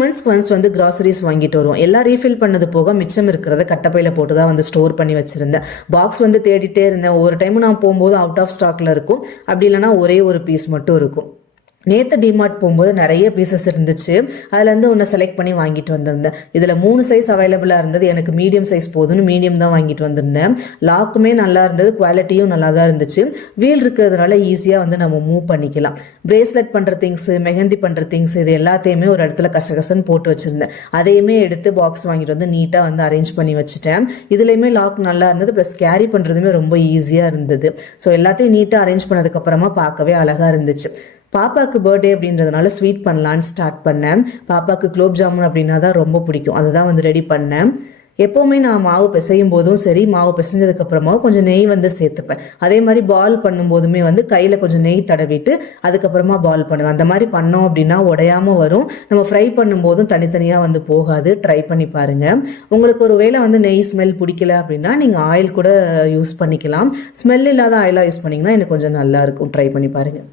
months once வந்து groceries வாங்கிட்டு வருவோம். எல்லாம் ரீஃபில் பண்ணது போக மிச்சம் இருக்கிறத கட்டப்பையில் போட்டு தான் வந்து ஸ்டோர் பண்ணி வச்சுருந்தேன். பாக்ஸ் வந்து தேடிட்டே இருந்தேன். ஒவ்வொரு டைமும் நான் போகும்போது அவுட் ஆஃப் ஸ்டாக்கில் இருக்கும், அப்படி இல்லைனா ஒரே ஒரு பீஸ் மட்டும் இருக்கும். நேற்று டிமார்ட் போகும்போது நிறைய பீசஸ் இருந்துச்சு. அதுலேருந்து ஒன்று செலக்ட் பண்ணி வாங்கிட்டு வந்திருந்தேன். இதில் 3 சைஸ் அவைலபிளாக இருந்தது. எனக்கு மீடியம் சைஸ் போதும்னு மீடியம் தான் வாங்கிட்டு வந்திருந்தேன். லாக்குமே நல்லா இருந்தது, குவாலிட்டியும் நல்லா தான் இருந்துச்சு. வீல் இருக்கிறதுனால ஈஸியாக வந்து நம்ம மூவ் பண்ணிக்கலாம். பிரேஸ்லெட் பண்ணுற திங்ஸு, மெஹந்தி பண்ணுற திங்ஸ், இது எல்லாத்தையுமே ஒரு இடத்துல கசகசன்னு போட்டு வச்சுருந்தேன். அதையுமே எடுத்து பாக்ஸ் வாங்கிட்டு வந்து நீட்டாக வந்து அரேஞ்ச் பண்ணி வச்சுட்டேன். இதுலேயுமே லாக் நல்லா இருந்தது, ப்ளஸ் கேரி பண்ணுறதுமே ரொம்ப ஈஸியாக இருந்தது. ஸோ எல்லாத்தையும் நீட்டாக அரேஞ்ச் பண்ணதுக்கப்புறமா பார்க்கவே அழகாக இருந்துச்சு. பாப்பாவுக்கு பர்த்டே அப்படின்றதுனால ஸ்வீட் பண்ணலான்னு ஸ்டார்ட் பண்ணேன். பாப்பாவுக்கு குலோப் ஜாமுன் அப்படின்னா தான் ரொம்ப பிடிக்கும். அதை தான் வந்து ரெடி பண்ணேன். எப்போவுமே நான் மாவு பிசையும் போதும் சரி, மாவு பிசைஞ்சதுக்கப்புறமா கொஞ்சம் நெய் வந்து சேர்த்துப்பேன். அதே மாதிரி பால் பண்ணும்போதுமே வந்து கையில் கொஞ்சம் நெய் தடவிட்டு அதுக்கப்புறமா பால் பண்ணுவேன். அந்த மாதிரி பண்ணோம் அப்படின்னா உடையாமல் வரும். நம்ம ஃப்ரை பண்ணும்போதும் தனித்தனியாக வந்து போகாது. ட்ரை பண்ணி பாருங்கள். உங்களுக்கு ஒரு வேளை வந்து நெய் ஸ்மெல் பிடிக்கல அப்படின்னா நீங்கள் ஆயில் கூட யூஸ் பண்ணிக்கலாம். ஸ்மெல் இல்லாத ஆயிலாக யூஸ் பண்ணிங்கன்னா எனக்கு கொஞ்சம் நல்லாயிருக்கும். ட்ரை பண்ணி பாருங்கள்.